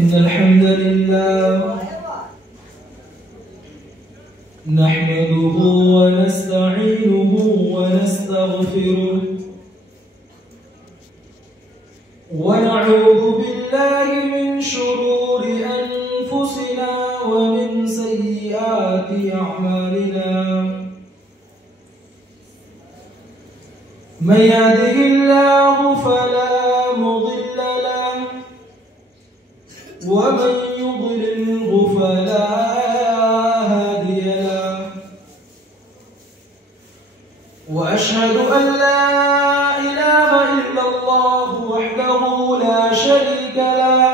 إن الحمد لله نحمده ونستعينه ونستغفره ونعوذ بالله من شرور أنفسنا ومن سيئات أعمالنا من يهده الله فلا مضل له ومن يضلله فلا هادي له وأشهد أن لا إله إلا الله وحده لا شريك له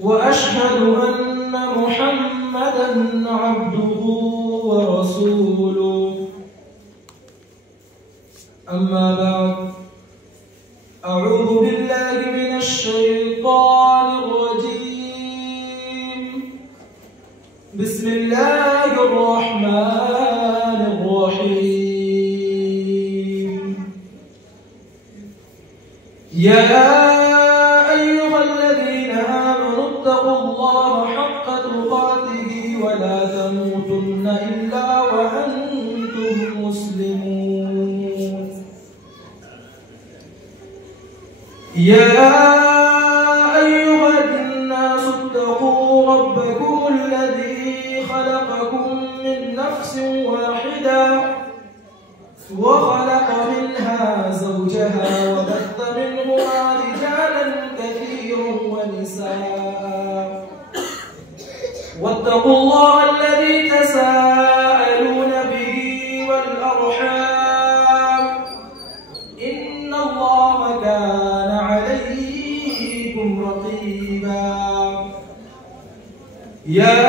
وأشهد أن محمدا عبده ورسوله أما بعد أعوذ بالله من الشيطان الرجيم بسم الله الرحمن الرحيم يا أيها الذين آمنوا اتقوا الله حق تقاته ولا تموتن إلا وأنتم مسلمون يا أيها الناس اتقوا ربكم الذي خلقكم من نفس واحدة وخلق منها زوجها وبث منهما رجالا كثيرا ونساء واتقوا الله الذي تساءلون به والأرحام إن الله كان عليكم رقيبا يا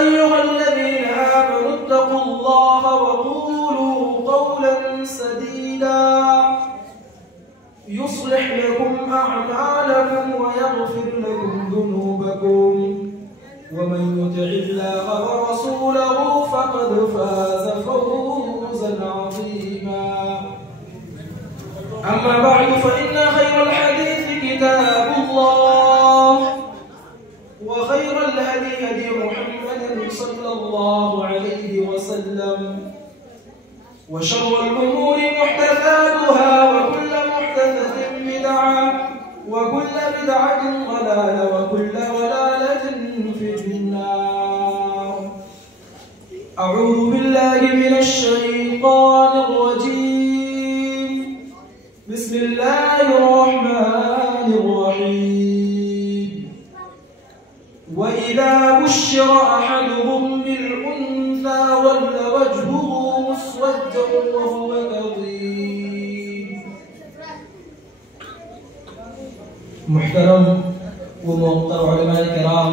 أيها الذين آمنوا اتقوا الله وقولوا قولا سديدا يصلح لكم أعمالكم ويغفر لكم ذنوبكم ومن يطع الله ورسوله فقد فاز فوزا عظيما أما بعد فإن خير الحديث كتاب الله وخير الهدي هدي محمد صلى الله عليه وسلم وشر الأمور محدثاتها وكل محدثة بدعة وكل بدعة ضلالة وكل ضلالة في النار أعوذ بالله من الشيطان الرجيم بسم الله الرحمن الرحيم وإذا بشر أحدهم بالأنثى ظل وجهه مسودا وهو كظيم محترم وموقر علماء الكرام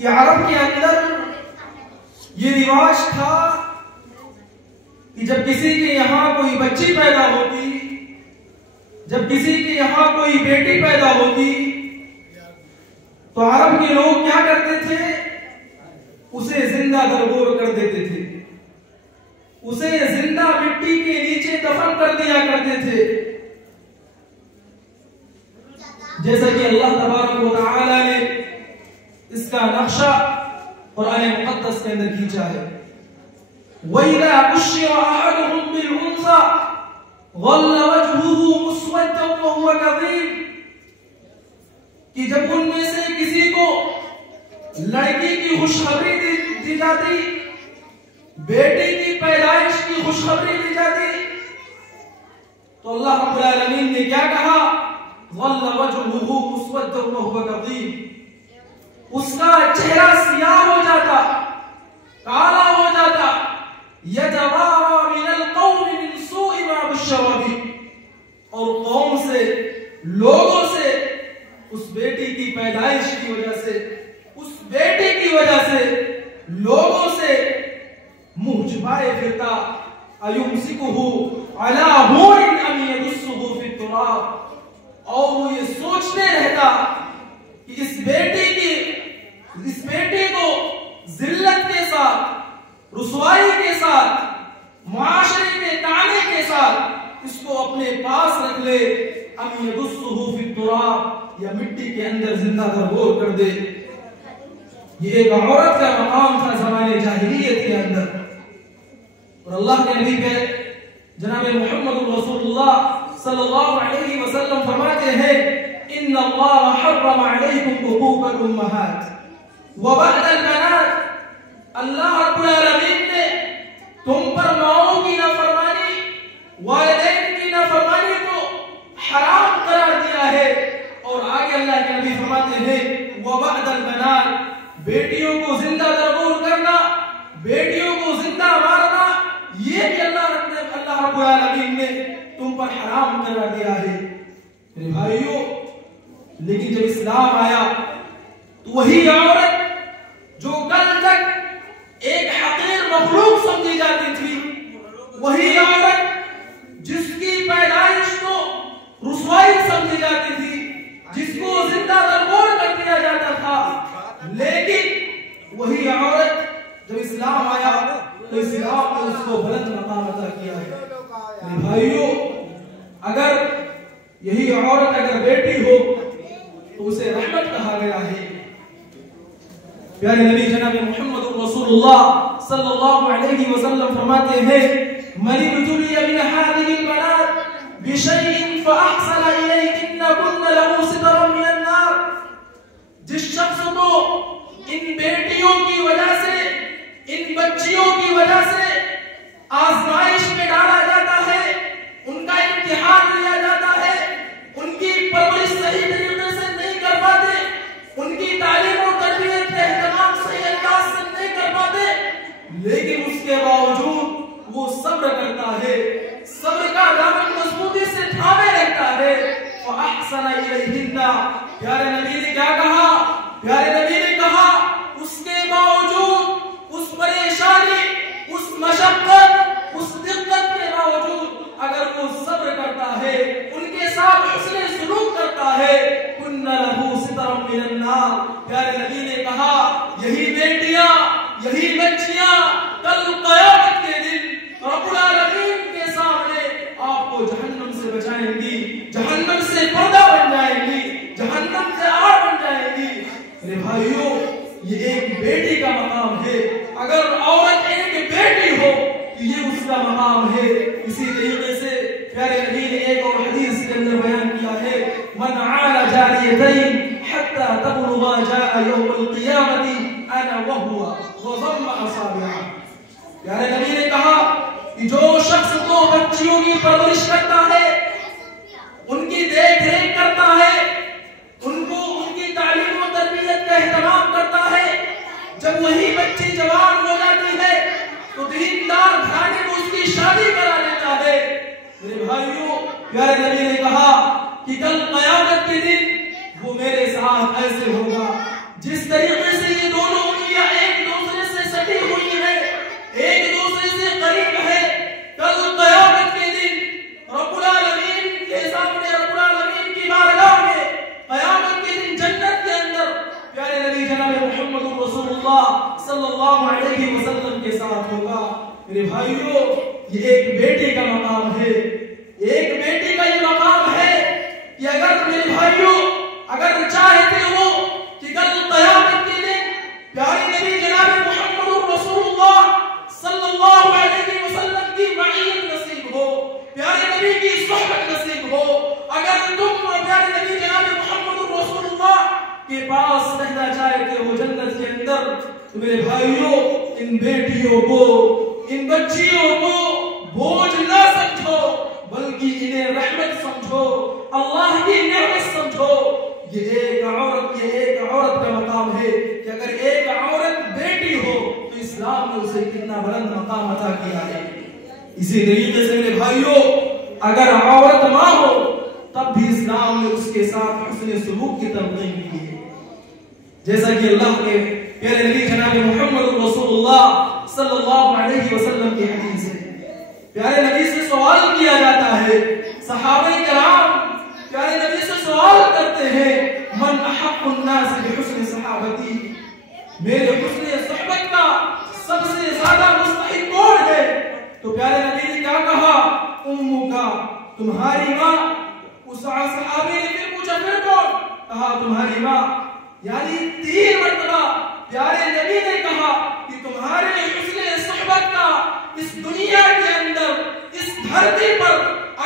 کہ عرب کے اندر یہ رواج تھا کہ جب کسی کے یہاں کوئی بچی پیدا ہوتی، جب کسی کے یہاں کوئی بیٹی پیدا ہوتی، تو عرب کے لوگ کیا کرتے تھے؟ اسے زندہ درگور کر دیتے تھے، اسے زندہ مٹی کے نیچے دفن کر دیا کرتے تھے، جیسا کہ اللہ تبارک و تعالی نے اس کا نقشہ قرآن مقدس کے اندر کھینچا ہے۔ وَإِذَا بُشِّرَ أَحَدُهُم بِالْأُنثَىٰ ظَلَّ وَجْهُهُ مُسْوَدًّا وَهُوَ كَظِيمٌ، کہ جب ان میں سے کسی کو لڑکی کی خوشخبری دی جاتی، بیٹی کی پیدائش کی خوشخبری دی جاتی، تو اللہ رب العالمین نے کیا کہا؟ ظَلَّ وَجْهُهُ مُسْوَدًّا وَهُوَ كَظِيمٌ، اس کا چہرہ سیاہ ہو جاتا، کالا ہو جاتا، یتوارا من القوم من سوء ما بشر به، اور قوم سے، لوگوں سے اس بیٹی کی پیدائش کی وجہ سے، اس بیٹی کی وجہ سے لوگوں سے منہ چھپائے پھرتا، ایمسکہ علی ہون ام یدسہ فی التراب، اور وہ یہ سوچتے رہتا کہ اس بیٹی کو ذلت کے ساتھ، رسوائی کے ساتھ، معاشرے کے طعنے کے ساتھ اس کو اپنے پاس رکھ لے، ام یدسہ فی التراب، یا مٹی کے اندر زندہ درگور کر دے۔ یہ ایک عورت کا مقام تھا زمانے جاہلیت کے اندر، اور اللہ کے نبی پہ جناب محمد رسول اللہ صلی اللہ علیہ وسلم فرماتے ہیں ان اللہ حرم علیکم حقوق الامہات وبعد البنات، اللہ رب العالمین نے تم پر ماؤں کی نافرمانی، والدین کی نافرمانی کو حرام قرار دیا ہے، اور آگے اللہ کے نبی فرماتے ہیں وبعد البنات، بیٹیوں کو زندہ درگور کرنا، بیٹیوں کو زندہ مارنا، یہ بھی اللہ رب العالمین نے تم پر حرام قرار دیا ہے۔ میرے بھائیوں، لیکن جب اسلام آیا تو وہی عورت جو کل تک ایک حقیر مخلوق سمجھی جاتی تھی، وہی عورت جس کی پیدائش کو رسوائی سمجھی جاتی تھی، جس کو زندہ درگور کر دیا جاتا تھا، لیکن وہی عورت جب اسلام آیا تو اسلام نے اس کو بلند مقام عطا کیا ہے۔ میرے بھائیوں، اگر یہی عورت اگر بیٹی ہو تو اسے رحمت کہا گیا ہے۔ پیارے نبی جناب محمد رسول اللہ صلی اللہ علیہ وسلم فرماتے ہیں من ابتلی من هذه البنات بشيء فاحسن اليهن له سترا من النار، جس شخص کو ان بیٹیوں کی وجہ سے، ان بچیوں کی وجہ سے آزمائش میں ڈالا جاتا ہے، ان کا امتحان لیا جاتا ہے، ان کی پرورش صحیح طریقے سے نہیں کر پاتے، ان کی تعلیم و تربیت کا اہتمام صحیح انداز سے نہیں کر پاتے، لیکن اس کے باوجود وہ صبر کرتا ہے، صبر کا دامن مضبوطی سے تھامے رہتا ہے، فَأَحْسَنَ إِلَيْهِنَّ، پیارے نبی نے کیا کہا؟ پیارے نبی نے کہا اس کے باوجود، اس پریشانی، اس مشقت، اس دقت کے باوجود اگر وہ صبر کرتا ہے، ان کے ساتھ حسن سلوک کرتا ہے، كُنَّ لَهُ سِتْرًا مِنَ النَّارِ، پیارے نبی نے کہا یہی بیٹیاں، یہی بچیاں کل قیامت کے دن رب العالمین کے سامنے آپ کو جہنم سے بچائیں گی، جہنم سے پردہ بن جائیں گی، جہنم سے آڑ بن جائیں گی۔ میرے بھائیوں، یہ ایک بیٹی کا مقام ہے، اگر عورت ایک بیٹی ہو تو یہ اس کا مقام ہے۔ اسی طریقے سے پیارے نبی نے ایک اور حدیث کے اندر بیان کیا ہے من عال جاریتین حتی تبلغا جاء یوم القیامت انا وہوا وضم اصابعہ، پیارے نبی نے کہا کہ جو شخص تو بچیوں کی پرورش کرتا ہے، ان کی دیکھ ریکھ کرتا ہے، ان کو ان کی تعلیم و تربیت کا اہتمام کرتا ہے، جب وہی بچی جوان ہو جاتی ہے تو دیندار گھرانے کو اس کی شادی کرا دیتا ہے۔ میرے بھائیوں، پیارے نبی نے کہا کہ کل قیامت کے دن وہ میرے ساتھ ایسے ہوگا جس طریقے سے یہ دونوں انگلیاں ایک دوسرے سے سٹی ہوئی ہیں، ایک دوسرے سے قریب ہے، کل قیامت کے دن رب العالمین کے سامنے، رب العالمین کی بارگاہ میں قیامت کے دن جنت کے اندر پیارے نبی جناب محمد رسول اللہ صلی اللہ علیہ وسلم کے ساتھ ہوگا۔ میرے بھائیوں، یہ ایک بیٹے کا مقام ہے، ایک بیٹے کا یہ مقام ہے کہ اگر میرے بھائیوں اگر چاہتے ہو کہ کل قیامت کے دن پیارے نبی جناب محمد رسول اللہ صلی اللہ علیہ وسلم کی معیت نصیب ہو، پیارے نبی کی صحبت نصیب ہو، اگر تم پیارے نبی جناب محمد رسول اللہ کے پاس رہنا چاہتے ہو جنت کے اندر، تو میرے بھائیوں ان بیٹیوں کو، ان بچیوں کو بوجھ نہ سمجھو، بلکہ انہیں رحمت سمجھو، اللہ کی نعمت سمجھو۔ یہ ایک عورت کا مقام ہے کہ اگر ایک عورت بیٹی ہو تو اسلام نے اسے کتنا بلند مقام عطا کیا ہے۔ اسی طریقے سے میرے بھائیوں اگر عورت ماں ہو تب بھی اسلام نے اس کے ساتھ حسن سلوک کی تلقین کی ہے، جیسا کہ اللہ کے پیارے نبی جناب محمد رسول اللہ صلی اللہ علیہ وسلم کی حدیث ہے۔ پیارے نبی سے سوال کیا جاتا ہے، صحابہ کرام پیارے نبی سے سوال کرتے ہیں، من احق الناس بحسن صحابتی، میرے حسن صحبت کا سب سے زیادہ مستحق کون ہے؟ تو پیارے نبی نے کیا کہا؟ امو کا، تمہاری ماں۔ اس صحابی نے پھر پوچھا پھر کون؟ کہا تمہاری ماں۔ یعنی 3 مرتبہ پیارے نبی نے کہا کہ تمہارے حسن صحبت کا اس دنیا کے اندر، اس دھرتی پر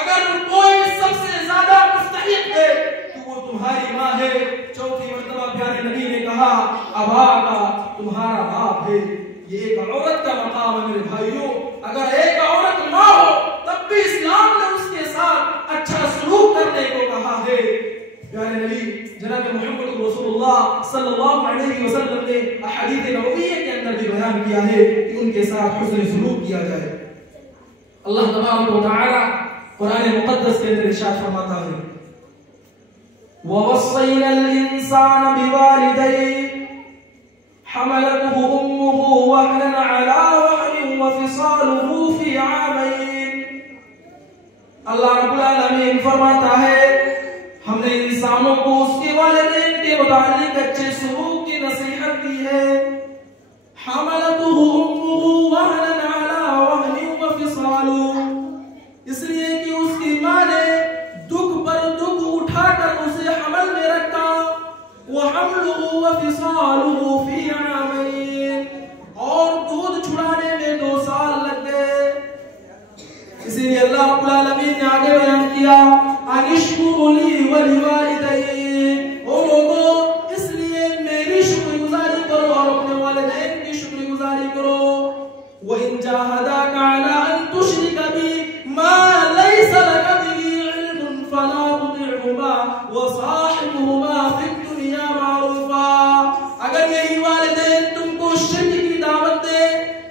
اگر کوئی سب سے زیادہ مستحق ہے تو وہ تمہاری ماں ہے۔ 4تھی مرتبہ پیارے نبی نے کہا ابا کا، تمہارا باپ ہے۔ یہ ایک عورت کا مقام ہے میرے بھائیوں، اگر ایک عورت ماں ہو تب بھی اسلام نے اس کے ساتھ اچھا سلوک کرنے کو کہا ہے۔ پیارے نبی جناب محمد رسول اللہ صلی اللہ علیہ وسلم نے احادیث نبویہ کے اندر بھی بیان کیا ہے کہ ان کے ساتھ حسن سلوک کیا جائے۔ اللہ تبارک و تعالی قرآن مقدس کے اندر ارشاد فرماتا ہے، وَوَصَّيْنَا الْإِنسَانَ بِوَالِدَيْهِ حَمَلَتْهُ أُمُّهُ وَهْنًا عَلَى وَهْنٍ وَفِصَالُهُ فِي عَامَيْنِ۔ اللہ رب العالمین فرماتا ہے ہم نے انسانوں کو اس کے والدین کے متعلق اچھے سلوک کی نصیحت کی ہے۔ حَمَلَتْهُ أُمُّهُ وَهْنًا عَلَى وَهْنٍ وَفِصَالُهُ، اس لیے کہ اس کی ماں نے دکھ پر دکھ اٹھا کر اسے حمل میں رکھا، وَحَمْلُهُ وَفِصَالُهُ فِي عَامَيْنِ، اور دودھ چھڑانے میں 2 سال لگ گئے۔ اسی لیے اللہ رب العالمین نے آگے بیان کیا انشکر لی وَلِوَالِدَيْکَ، او لوگو اس لیے میری شکر گزاری کرو اور اپنے والدین کی شکر گزاری کرو۔ وَإِن جَاهَدَاكَ عَلَىٰ أَن تُشْرِكَ بِي مَا لَيْسَ لَكَ بِهِ عِلْمٌ فَلَا تُطِعْهُمَا وَصَاحِبْهُمَا فِي الدُّنْيَا مَعْرُوفًا، اگر یہی والدین تم کو شرک کی دعوت دے،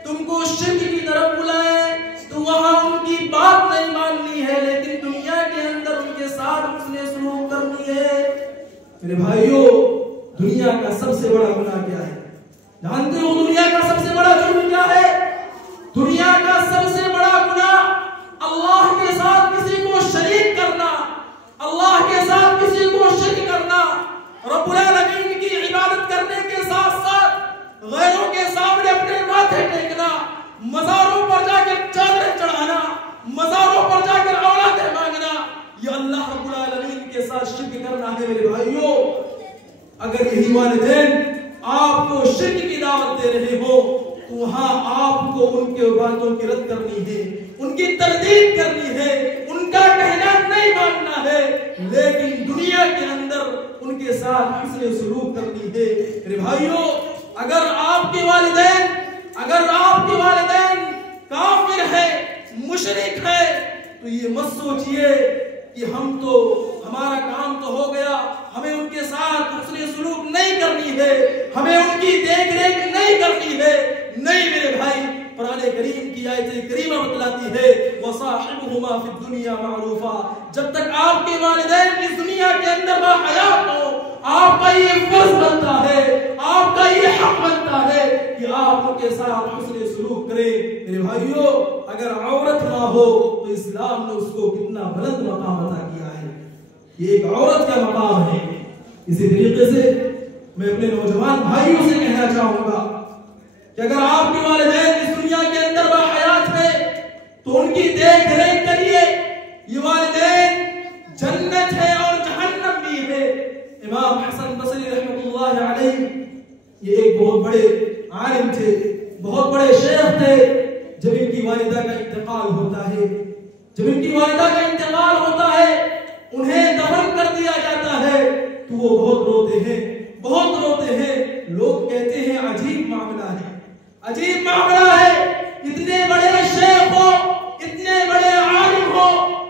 تم کو شرک کی طرف بلائے تو وہاں ان کی بات نہیں ماننی ہے، لیکن دنیا کے اندر ان کے ساتھ حسن سلوک کرنی ہے۔ میرے بھائیوں دنیا کا سب سے بڑا گناہ کیا ہے؟ جانتے ہو دنیا کا سب سے بڑا جرم کیا ہے؟ دنیا کا سب سے بڑا گناہ اللہ کے ساتھ کسی کو شریک کرنا، اللہ کے ساتھ کسی کو شریک کرنا، رب العالمین کی عبادت کرنے کے ساتھ ساتھ غیروں کے سامنے اپنے ماتھے ٹیکنا، مزاروں پر جا کر چادریں چڑھانا، مزاروں پر جا کر اولادیں مانگنا، یہ اللہ رب العالمین کے ساتھ شرک کرنا ہے۔ میرے بھائیوں اگر یہی والدین آپ کو شرک کی دعوت دے رہے ہو تو وہاں آپ کو ان کے باتوں کی رد کرنی ہے، ان کی تردید کرنی ہے، ان کا کہنا نہیں ماننا ہے، لیکن دنیا کے اندر ان کے ساتھ حسن سلوک کرنی ہے۔ میرے بھائیوں اگر آپ کے والدین کافر ہے، مشرک ہے، تو یہ مت سوچئے کہ ہمارا کام تو ہو گیا، ہمیں ان کے ساتھ حسن سلوک نہیں کرنی ہے، ہمیں ان کی دیکھ ریکھ نہیں کرنی ہے۔ نہیں میرے بھائی، قرآن کریم کی آیت کریمہ بتلاتی ہے وَصَاحِبْهُمَا فِي الدُّنْيَا مَعْرُوفًا، جب تک آپ کے والدین اس دنیا کے اندر باحیات ہو، آپ کا یہ فرض بنتا ہے، آپ کا یہ حق بنتا ہے کہ آپ ان کے ساتھ حسن سلوک کریں۔ میرے بھائیو، اگر عورت نہ ہو تو اسلام نے اس کو کتنا بلند مقام عطا کیا ہے، یہ ایک عورت کا مقام ہے۔ اسی طریقے سے میں اپنے نوجوان بھائیوں سے کہنا چاہوں گا کہ اگر آپ کے والدین اس دنیا کے اندر باحیات ہے تو ان کی دیکھ ریکھ کریے۔ یہ والدین جنت ہے اور جہنم بھی ہے۔ امام حسن بصری رحمۃ اللہ علیہ یہ ایک بہت بڑے عالم تھے، بہت بڑے شیخ تھے۔ جب ان کی والدہ کا انتقال ہوتا ہے، جب ان کی والدہ کا انتقال ہوتا ہے، انہیں دفن کر دیا جاتا ہے تو وہ بہت روتے ہیں، بہت روتے ہیں۔ لوگ کہتے ہیں عجیب معاملہ ہے، عجیب معاملہ ہے، اتنے بڑے شیخ ہو، اتنے بڑے عالم ہو،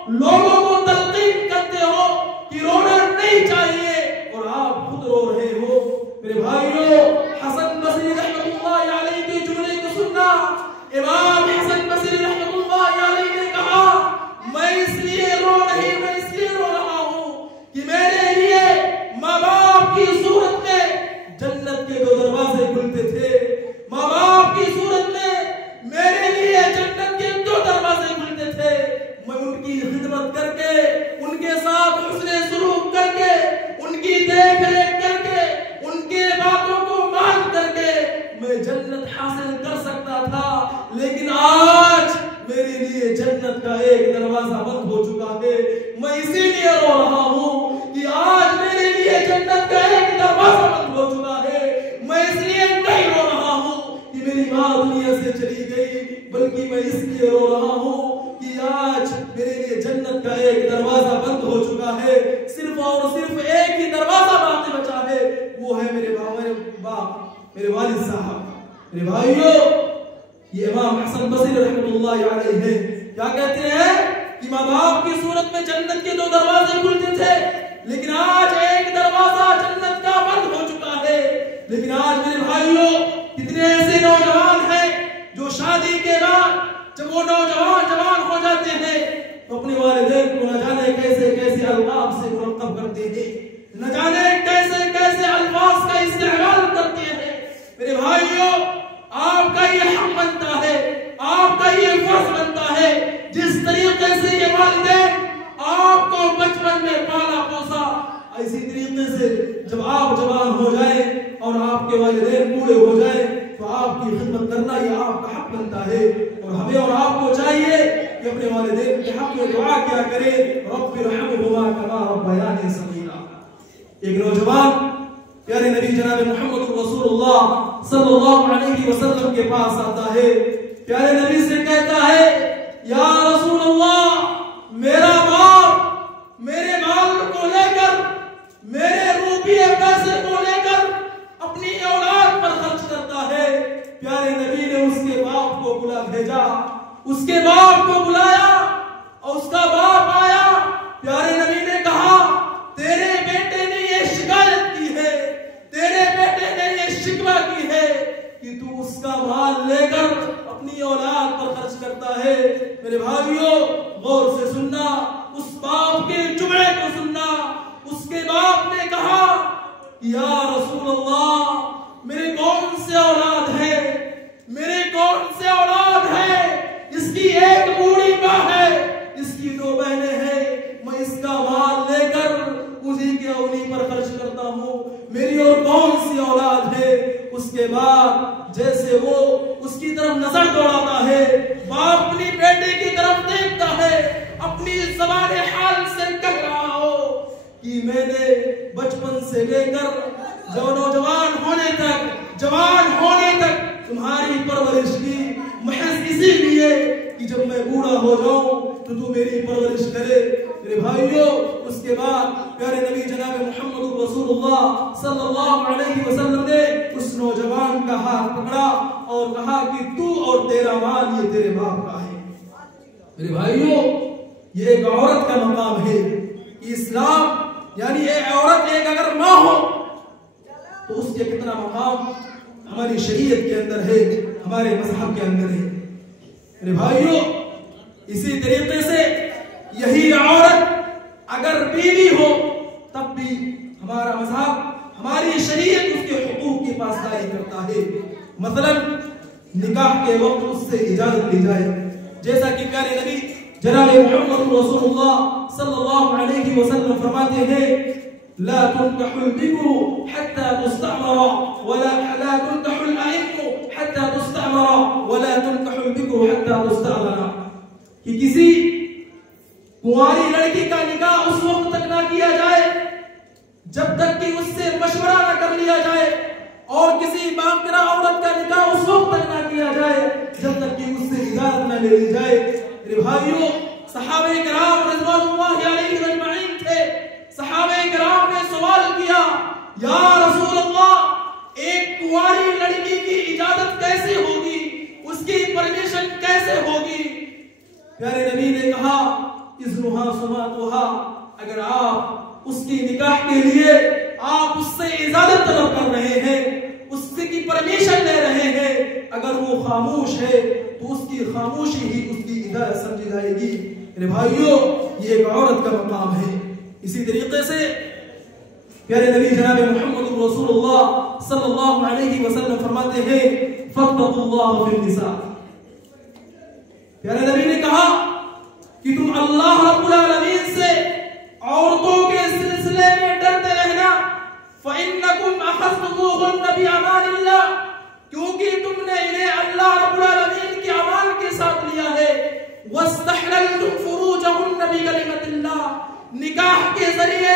لوگوں کو تلقین کرتے ہو کہ رونا نہیں چاہیے اور آپ خود رو رہے ہو۔ میرے بھائیو، حسن بصری رحمۃ اللہ علیہ کے جملے کو سننا۔ امام حسن بصری رحمۃ اللہ علیہ نے کہا، میں اس لیے رو نہیں، میں اس لیے رو رہا ہوں کہ میرے لیے ماں باپ کی صورت میں جنت کے 2 دروازے کھلتے تھے، ماں باپ کی صورت میں میرے لیے جنت کے 2 دروازے کھلتے تھے۔ میں ان کی خدمت کر کے، ان کے ساتھ حسن سلوک کر کے، ان کی دیکھ ریکھ کر کے، ان کے باتوں کو مان کر کے میں جنت حاصل کر سکتا تھا، لیکن آج میرے لیے جنت کا ایک دروازہ بند ہو چکا ہے۔ میں اسی لیے رو رہا ہوں کہ آج میرے لیے جنت کا ایک دروازہ بند ہو چکا ہے۔ میں اس لیے نہیں رو رہا ہوں کہ میری ماں دنیا سے چلی گئی، بلکہ میں اس لیے رو رہا ہوں کہ آج میرے لیے جنت کا ایک دروازہ بند ہو چکا ہے، صرف اور صرف ایک ہی دروازہ باقی بچا ہے، وہ ہے میرے باپ، میرے والد صاحب۔ میرے بھائیو، یہ امام حسن بصری رحمۃ اللہ علیہ ہے، کیا کہتے ہیں کہ ماں باپ کی صورت میں جنت کے 2 دروازے کھلتے تھے، لیکن آج ایک دروازہ جنت کا بند ہو چکا ہے۔ لیکن آج میرے بھائیو، کتنے ایسے نوجوان ہیں جو شادی کے بعد جب وہ نوجوان جوان ہو جاتے ہیں تو اپنے والدین کو نہ جانے کیسے کیسے القاب سے مرتب کرتے ہیں، نہ جانے کیسے کیسے الفاظ کا استعمال کرتے ہیں۔ میرے بھائیو، آپ کا یہ حق بنتا ہے، آپ کا یہ فرض بنتا ہے، جس طریقے سے یہ والدین آپ کو بچپن میں پالا پوسا، اسی طریقے سے جب آپ جوان ہو جائیں اور آپ کے والدین بوڑھے ہو جائیں تو آپ کی خدمت کرنا یہ آپ کا حق بنتا ہے۔ اور ہمیں اور آپ کو چاہیے کہ اپنے والدین کے حق میں دعا کیا کریں، رب ارحمہما کما ربیانی صغیرا۔ ایک نوجوان پیارے نبی جناب محمد رسول اللہ صلی اللہ علیہ وسلم کے پاس آتا ہے، پیارے نبی سے کہتا ہے، یا رسول اللہ، میرا باپ میرے مال کو لے کر، میرے روپیے پیسے کو لے کر اپنی اولاد پر خرچ کرتا ہے۔ پیارے نبی نے اس کے باپ کو بلا بھیجا، اس کے باپ کو بلایا اور اس کا باپ آیا۔ پیارے نبی نے کہا، تیرے بیٹے نے یہ شکایت کی ہے، تیرے بیٹے نے یہ شکوہ کی ہے کہ تو اس کا مال لے کر اپنی اولاد پر خرچ کرتا ہے۔ میرے بھائیو، غور سے سننا، اس باپ کے جملے کو سننا۔ اس کے باپ نے کہا، یا رسول اللہ، میرے کون سے اولاد ہے، میرے کون سے اولاد ہے، اس کی ایک بوڑھی ماں ہے، اس کی 2 بہنیں ہیں، میں اس کا مال لے کر اسی کے انہی پر خرچ کرتا ہوں، میری اور کون سی اولاد ہے۔ اس کے بعد جیسے وہ اس کی طرف نظر دوڑاتا ہے، باپ اپنی بیٹے کی طرف دیکھتا ہے، اپنی زبان حال سے کہہ رہا ہو کہ میں نے بچپن سے لے کر نوجوان ہونے تک، جوان ہونے تک تمہاری پرورش کی، محض اسی لیے کہ جب میں بوڑھا ہو جاؤں تو تو میری پرورش کرے۔ میرے بھائیو، اس کے بعد پیارے نبی جناب محمد رسول اللہ صلی اللہ علیہ وسلم نے اس نوجوان کا ہاتھ پکڑا اور کہا کہ تو اور تیرا مال یہ تیرے باپ کا ہے۔ میرے بھائیو، یہ ایک عورت کا مقام ہے کہ اسلام، یعنی ایک عورت ایک اگر ماں ہو تو اس کے کتنا مقام ہماری شریعت کے اندر ہے، ہمارے مذہب کے اندر ہے۔ میرے بھائیو، اسی طریقے سے یہی عورت اگر بیوی ہو تب بھی ہمارا مذہب، ہماری شریعت اس کے حقوق کی پاسداری کرتا ہے۔ مثلا نکاح کے وقت اس سے اجازت لی جائے، جیسا کہ پیارے نبی جناب محمد رسول اللہ صلی اللہ علیہ وسلم فرماتے ہیں لا تنكح البكر حتى تستعمر ولا تنكح الأئم حتى تستعمر ولا تنكح البكر حتى تستعمر، کہ کسی کنواری لڑکی کا نکاح اس وقت تک نہ کیا جائے جب تک کہ اس سے مشورہ نہ کر لیا جائے، اور کسی باقرہ عورت کا نکاح اس وقت تک نہ کیا جائے جب تک کہ اس سے اجازت نہ لے لی جائے۔ میرے بھائیوں، صحابہ کرام رضوان اللہ علیہم اجمعین تھے، صحابہ کرام نے سوال کیا یا رسول اللہ ایک کنواری لڑکی کی اجازت کیسے ہوگی، اس کی پرمیشن کیسے ہوگی؟ پیارے نبی نے کہا اذنھا سماتھا، اگر آپ اس کی نکاح کے لیے آپ اس سے اجازت طلب کر رہے ہیں، اس کی پرمیشن لے رہے ہیں، اگر وہ خاموش ہے تو اس کی خاموشی ہی اس کی اجازت سمجھی جائے گی۔ میرے بھائیوں، یہ ایک عورت کا مقام ہے۔ اسی طریقے سے پیارے نبی جناب محمد رسول اللہ صلی اللہ علیہ وسلم فرماتے ہیں فاتقوا اللہ فی النساء، پیارے نبی نے کہا کہ تم اللہ رب العالمین سے عورتوں کے سلسلے میں ڈرتے رہنا، فَإِنَّكُمْ أَخَذْتُمُوهُنَّ بِأَمَانِ اللَّهِ، کیونکہ تم نے انہیں اللہ رب العالمین کے امان کے ساتھ لیا ہے، وَاسْتَحْلَلْتُمْ فُرُوجَهُنَّ بِكَلِمَةِ اللَّهِ، نکاح کے ذریعے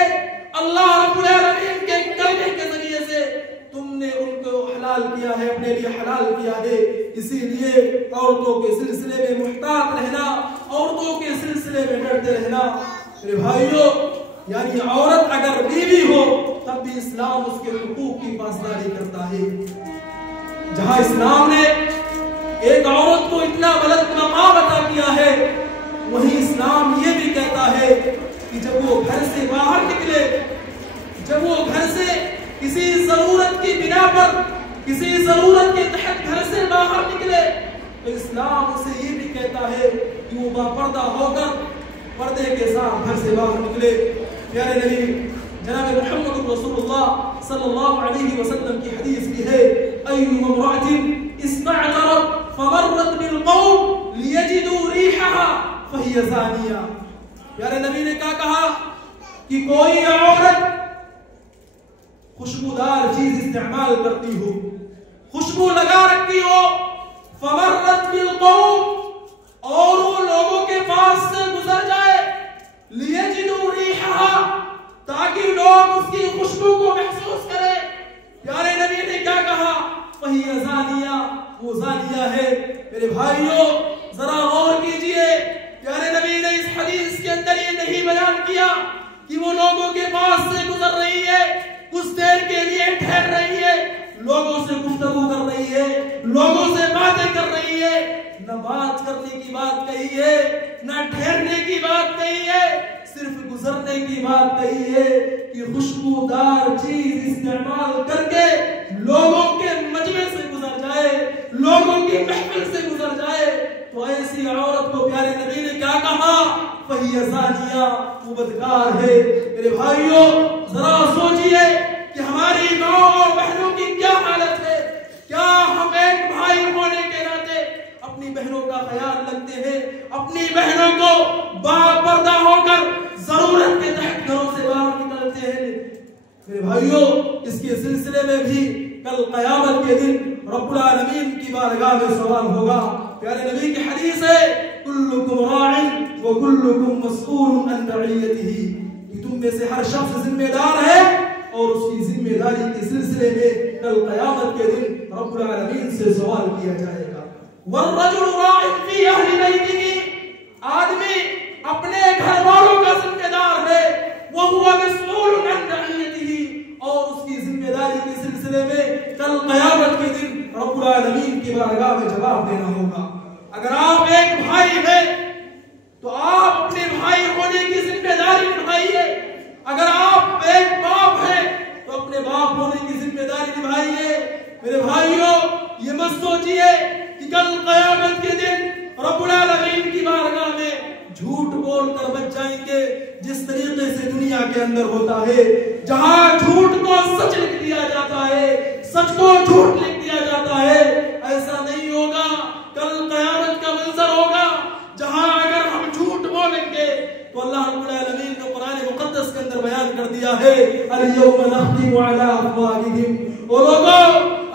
اللہ رب العالمین کے کلمے کے ذریعے سے تم نے ان کو حلال کیا ہے، اپنے لیے حلال کیا ہے۔ اسی لیے عورتوں کے سلسلے میں محتاط رہنا، عورتوں کے سلسلے میں ڈرتے رہنا۔ میرے بھائیوں، یعنی عورت اگر بیوی ہو تب بھی اسلام اس کے حقوق کی پاسداری کرتا ہے۔ جہاں اسلام نے ایک عورت کو اتنا بلند مقام عطا کیا ہے، وہیں اسلام یہ بھی کہتا ہے کہ جب وہ گھر سے باہر نکلے، جب وہ گھر سے کسی ضرورت کی بنا پر، کسی ضرورت کے تحت گھر سے باہر نکلے، تو اسلام اسے یہ بھی کہتا ہے کہ وہ باپردہ ہو کر پردے کے ساتھ گھر سے باہر نکلے۔ پیارے نبی جناب محمد رسول اللہ صلی اللہ علیہ وسلم کی حدیث بھی ہے ایما امرأة استعطرت فمرت بالقوم لیجدوا ریحها فہی زانیہ، پیارے نبی نے کیا کہا کہ کوئی عورت خوشبودار چیز استعمال کرتی ہو، خوشبو لگا رکھی ہو، فمرت بالقوم، اور وہ لوگوں کے پاس سے گزر جائے، لیجدوا ریحها، تاکہ لوگ اس کی خوشبو کو محسوس کریں، پیارے نبی نے کیا کہا فہی زانیہ، وہ زانیہ ہے۔ میرے بھائیوں، ذرا غور کیجئے، پیارے نبی نے اس حدیث کے اندر یہ نہیں بیان کیا کہ وہ لوگوں کے پاس سے گزر رہی ہے، کچھ دیر کے لیے ٹھہر رہی ہے، لوگوں سے گفتگو کر رہی ہے، لوگوں سے باتیں کر رہی ہے، نہ بات کرنے کی بات کہی ہے، نہ ٹھہرنے کی بات کہی ہے، صرف گزرنے کی بات کہی ہے کہ خوشبودار چیز استعمال کر کے لوگوں کے مجمع سے گزر جائے، لوگوں کی محفل سے گزر جائے، تو ایسی عورت کو پیارے نبی نے کیا کہا فہی زانیہ، وہ بدکار ہے۔ میرے بھائیوں، ذرا سوچئے کہ ہماری ماں اور بہنوں کی کیا حالت ہے، کیا ہم ایک بھائی ہونے کے ناطے اپنی بہنوں کا خیال رکھتے ہیں، اپنی بہنوں کو باپردہ ہو کر ضرورت کے تحت گھروں سے باہر نکلتے ہیں؟ میرے بھائیوں، اس کے سلسلے میں بھی کل قیامت کے دن رب العالمین کی بارگاہ میں سوال ہوگا۔ پیارے نبی کی حدیث ہے کلکم راع وکلکم مسئول عن رعیتہ، کہ تم میں سے ہر شخص ذمہ دار ہے اور اس کی ذمہ داری کے سلسلے میں کل قیامت کے دن رب العالمین سے سوال کیا جائے گا۔ والرجل راع فی اہل بیتہ، آدمی اپنے گھر والوں کا ذمہ دار ہے، وہو مسئول عن رعیتہ، اور اس کی ذمہ داری کے سلسلے میں کل قیامت کے دن رب العالمین کی بارگاہ میں جواب دینا ہوگا۔ اگر آپ ایک بھائی ہیں تو آپ اپنے بھائی ہونے کی ذمہ داری نبھائیے، اگر آپ ایک باپ ہیں تو اپنے باپ ہونے کی ذمہ داری نبھائیے۔ میرے بھائیوں، یہ مت سوچئے کہ کل قیامت کے دن رب العالمین کی بارگاہ میں جھوٹ بول کر بچ جائیں گے، جس طریقے سے دنیا کے اندر ہوتا ہے۔ جہاں جھوٹ کو سچ لکھ دیا جاتا ہے، سچ کو جھوٹ لکھ دیا جاتا ہے، ایسا نہیں ہوگا۔ کل قیامت کا منظر ہوگا جہاں اگر ہم جھوٹ بولیں گے تو اللہ رب العالمین نے قرآن مقدس کے اندر بیان کر دیا ہے الیوم نختم علی افواہہم، اور لوگوں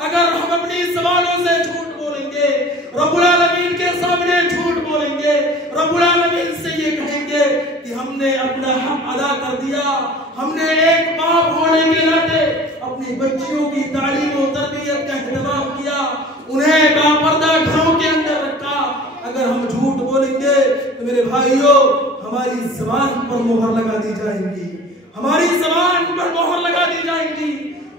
اگر ہم اپنی زبانوں سے جھوٹ بولیں گے، رب العالمین کے سامنے جھوٹ بولیں گے، رب العالمین سے یہ کہیں گے کہ ہم نے اپنا حق ادا کر دیا، ہم نے ایک باپ ہونے کے ناطے اپنی بچیوں کی تعلیم و تربیت کا اہتمام کیا، انہیں باپردہ گھروں کے اندر رکھا، اگر ہم جھوٹ بولیں گے تو میرے بھائیوں ہماری زبان پر مہر لگا دی جائے گی، ہماری زبان پر مہر لگا دی جائے گی،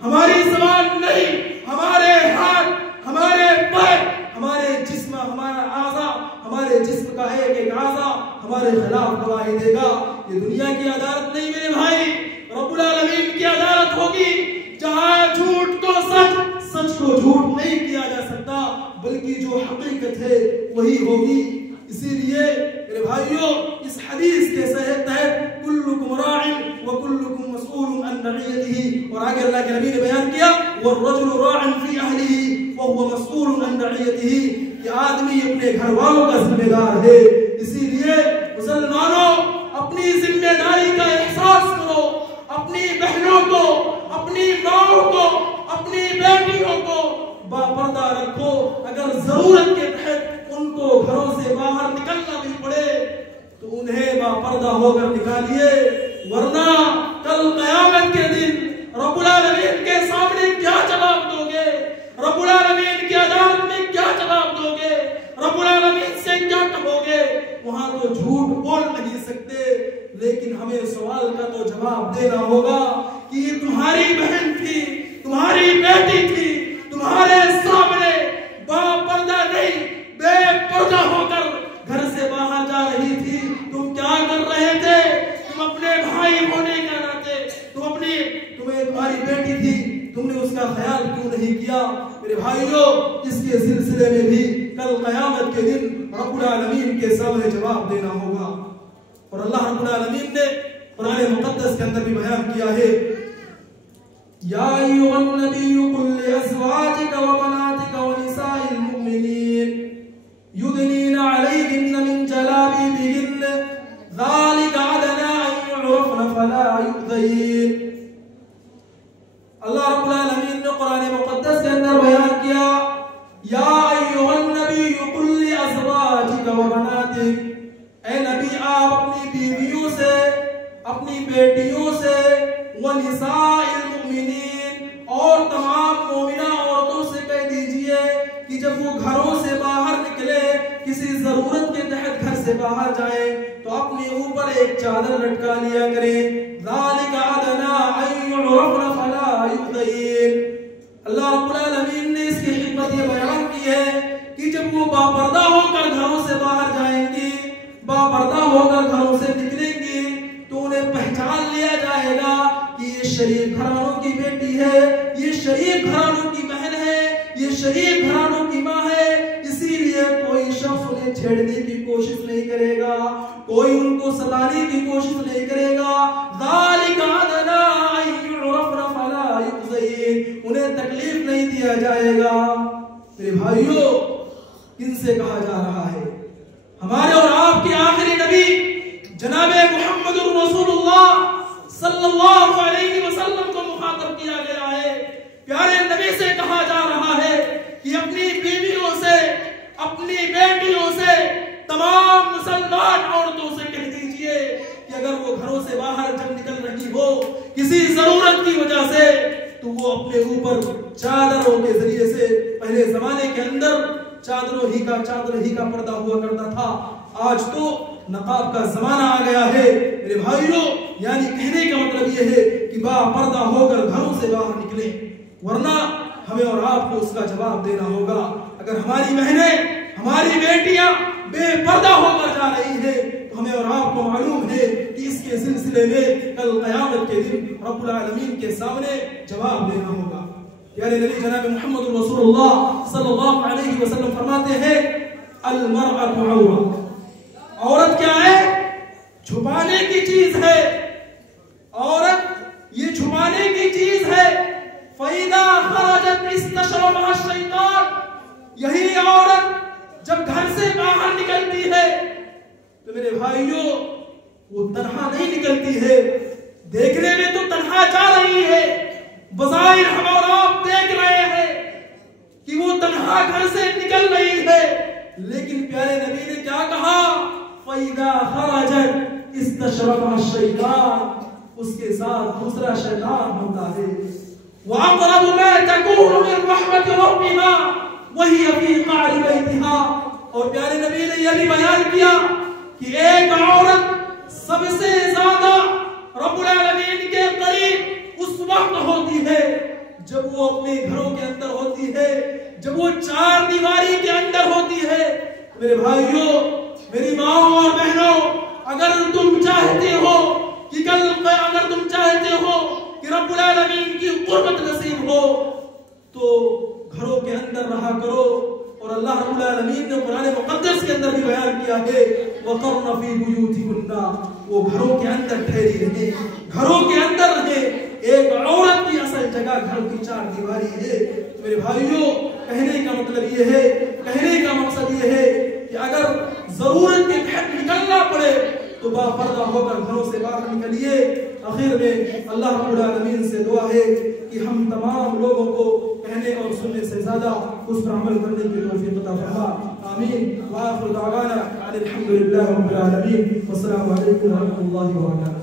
ہماری زبان نہیں، ہمارے ہاتھ، ہمارے پیر، ہمارے جسم، ہمارا اعضاء، ہمارے جسم کا ایک ایک اعضاء ہمارے خلاف گواہی دے گا۔ یہ دنیا کی عدالت نہیں میرے بھائی، رب العالمین کی عدالت ہوگی جہاں جھوٹ کو سچ، سچ کو جھوٹ نہیں کیا جا سکتا، بلکہ جو حقیقت ہے وہی ہوگی۔ اسی لیے میرے بھائیوں اس حدیث کے تحت کلکم راع وکلکم مسئول عن رعیتہ، اور آگے اللہ کے نبی نے بیان کیا والرجل راع فی اہلہ وهو مسئول عن رعیتہ، کہ آدمی اپنے گھر والوں کا ذمہ دار ہے۔ اسی لیے مسلمانوں اپنی ذمہ داری کا احساس کرو، اپنی بہنوں کو، اپنی ماؤں کو، اپنی بیٹیوں کو باپردہ رکھو، اگر ضرورت کے تحت ان کو گھروں سے باہر نکلنا بھی پڑے تو انہیں باپردہ ہو کر نکالیے، ورنہ کل قیامت کے دن رب العالمین کے سامنے کیا جواب دو گے؟ رب العالمین کی عدالت میں کیا جواب دو گے؟ رب العالمین سے کیا کہو گے؟ وہاں تو جھوٹ بول نہیں سکتے، لیکن ہمیں سوال کا تو جواب دینا ہوگا کہ یہ تمہاری بہن تھی، تمہاری بیٹی تھی، تمہارے سامنے باپردہ نہیں، بے پردہ ہو کر گھر سے باہر جا رہی تھی، تم کیا کر رہے تھے؟ تم اپنے بھائی ہونے کا ناطے، تمہیں تمہاری بیٹی تھی، تم نے اس کا خیال کیوں نہیں کیا؟ میرے بھائیوں اس کے سلسلے میں بھی کل قیامت کے دن رب العالمین کے سامنے جواب دینا ہوگا۔ اور اللہ رب العالمین نے قرآن مقدس کے اندر بھی بیان کیا ہے یا ایھا النبی قل لازواجک وبناتک ونساء المؤمنین یدنین علیہن من جلابیبہن ذالک ادنی ان یعرفن فلا یؤذین۔ اللہ رب العالمین نے قرآن مقدس کے اندر بیان کیا یا ایھا النبی قل لازواجک وبناتک، اے نبی آپ اپنی بیویوں سے، اپنی بیٹیوں سے، ونساء المؤمنین اور تمام مومنہ عورتوں سے کہہ دیجئے کہ جب وہ گھروں سے باہر نکلے، کسی ضرورت کے تحت گھر سے باہر جائیں تو اپنے اوپر ایک چادر لٹکا لیا کریں، ذالک ادنی ان یعرفن فلا یؤذین۔ اللہ رب العالمین نے اس کی حکمت یہ بیان کی ہے کہ جب وہ باپردہ ہو کر گھروں سے باہر جائیں گی، باپردہ ہو کر گھروں سے نکلیں گی تو انہیں پہچان لیا جائے گا کہ یہ شریف گھرانوں کی بیٹی ہے، یہ شریف گھرانوں کی بہن ہے، یہ شریف گھرانوں کی ماں ہے۔ اسی لیے کوئی شخص انہیں چھیڑنے کی کوشش نہیں کرے گا، کوئی ان کو ستانے کی کوشش نہیں کرے گا۔ ذالک ادنی ان یعرفن فلا یؤذین، انہیں تکلیف نہیں دیا جائے گا۔ میرے بھائیوں کن سے کہا جا رہا ہے؟ ہمارے اور آپ کے آخری نبی جناب محمد الرسول اللہ صلی اللہ علیہ وسلم کو مخاطب کیا گیا ہے۔ پیارے نبی سے کہا جا رہا ہے کہ اپنی بیویوں سے، اپنی بیٹیوں سے، تمام مسلمان عورتوں سے کہہ دیجئے کہ اگر وہ گھروں سے باہر جب نکل رہی ہو کسی ضرورت کی وجہ سے تو وہ اپنے اوپر چادروں کے ذریعے سے، پہلے زمانے کے اندر چادر ہی کا پردہ ہوا کرتا تھا، آج تو نقاب کا زمانہ آ گیا ہے۔ میرے بھائیوں یعنی کہنے کا مطلب یہ ہے کہ باپردہ ہو کر گھروں سے باہر نکلیں، ورنہ ہمیں اور آپ کو اس کا جواب دینا ہوگا۔ اگر ہماری بہنیں، ہماری بیٹیاں بے پردہ ہو کر جا رہی ہیں تو ہمیں اور آپ کو معلوم ہے کہ اس کے سلسلے میں کل قیامت کے دن رب العالمین کے سامنے جواب دینا ہوگا۔ پیارے نبی جناب محمد رسول اللہ صلی اللہ علیہ وسلم فرماتے ہیں المرأة عورة، عورت کیا ہے؟ چھپانے کی چیز ہے۔ عورت یہ چھپانے کی چیز ہے. فَإِذَا خَرَجَتْ اسْتَشْرَفَهَا الشَّيْطَانُ. یہی عورت جب گھر سے باہر نکلتی ہے تو میرے بھائیوں وہ تنہا نہیں نکلتی ہے. دیکھنے میں تو تنہا جا رہی ہے, بظاہر ہم اور آپ دیکھ رہے ہیں کہ وہ تنہا گھر سے نکل رہی ہے, لیکن پیارے نبی نے کیا کہا؟ فَإِذَا خَرَجَتْ اسْتَشْرَفَهَا الشَّيْطَانُ. اس کے ساتھ دوسرا شیطان ہوتا ہے. وَأَقْرَبُ مَا تَكُونُ مِنْ رَحْمَةِ رَبِّهَا وَهِيَ فِي قَعْرِ بَيْتِهَا. اور پیارے نبی نے یہ بھی بیان کیا کہ ایک عورت سب سے زیادہ رب العالمین کے قریب اس وقت ہوتی ہے جب وہ اپنے گھروں کے اندر ہوتی ہے, جب وہ چار دیواری کے اندر ہوتی ہے. میرے بھائیوں, میری ماؤں اور بہنوں, اگر تم چاہتے ہو کہ اگر تم چاہتے ہو کہ رب العالمین کی قربت نصیب ہو تو گھروں کے اندر رہا کرو. اور اللہ رب العالمین نے قرآن مقدس کے اندر بھی بیان کیا ہے وَقَرْنَ فِي بُيُوتِكُنَّ. وہ گھروں کے اندر ٹھہری رہے, گھروں کے اندر رہے. ایک عورت کی اصل جگہ گھر کی چار دیواری ہے. میرے بھائیوں, کہنے کا مطلب یہ ہے, کہنے کا مقصد یہ ہے کہ اگر ضرورت کے تحت نکلنا پڑے تو با پردہ ہو کر گھروں سے باہر نکلیے. آخر میں اللہ رب العالمین سے دعا ہے کہ ہم تمام لوگوں کو کہنے اور سننے سے زیادہ اس پر عمل کرنے کی توفیق عطا فرما. آمین. وآخر دعوانا الحمد للہ رب العالمین. والسلام علیکم ورحمۃ اللہ وبرکاتہ.